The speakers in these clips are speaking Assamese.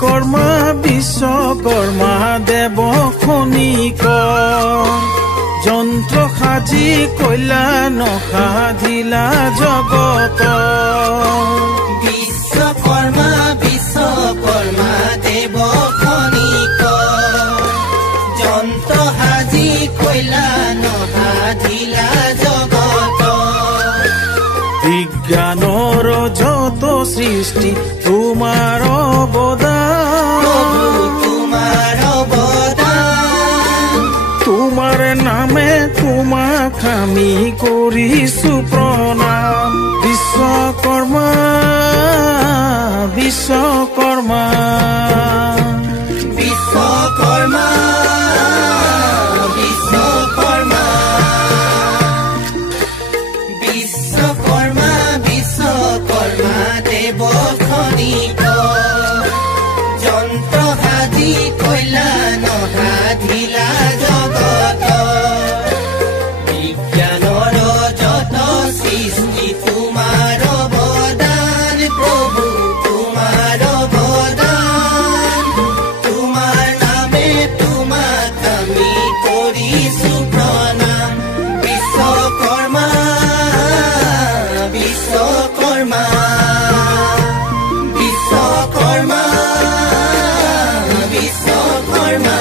কৰ্মা বিশ্বকৰ্মা দেৱ খনিক যন্ত্ৰ সাজি কইলা নসাধিলা জগত বিশ্বকৰ্মা বিশ্বকৰ্মা দেৱ খনিক যন্ত্ৰ সাজি কইলা নসাধিলা জগত বিজ্ঞানৰ যত সৃষ্টি তোমাৰ অৱদান তোমাৰ অৱদান তোমাৰ নামে তোমাক আমি কৰিছো প্ৰণাম বিশ্বকৰ্মা বিশ্বকৰ্মা বিশ্বকৰ্মা বিশ্বকৰ্মা বিশ্বকৰ্মা বিশ্বকৰ্মা দেৱ খনিক যন্ত্ৰ সাজি কইলা নসাধিলা জগত বিজ্ঞানৰ যত সৃষ্টি তোমাৰ অৱদান প্ৰভু তোমাৰ অৱদান তোমাৰ নামে তোমাক আমি কৰিছো প্ৰণাম বিশ্বকৰ্মা বিশ্বকৰ্মা বিশ্বকৰ্মা বিশ্বকৰ্মা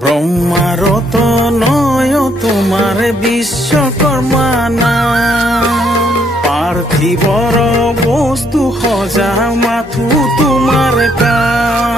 ব্ৰহ্মাৰত নয় তোমাৰ বিশ্বকৰ্মা নাম পাৰ্থিৱৰ বস্তু সজা মাথো তোমাৰ কাম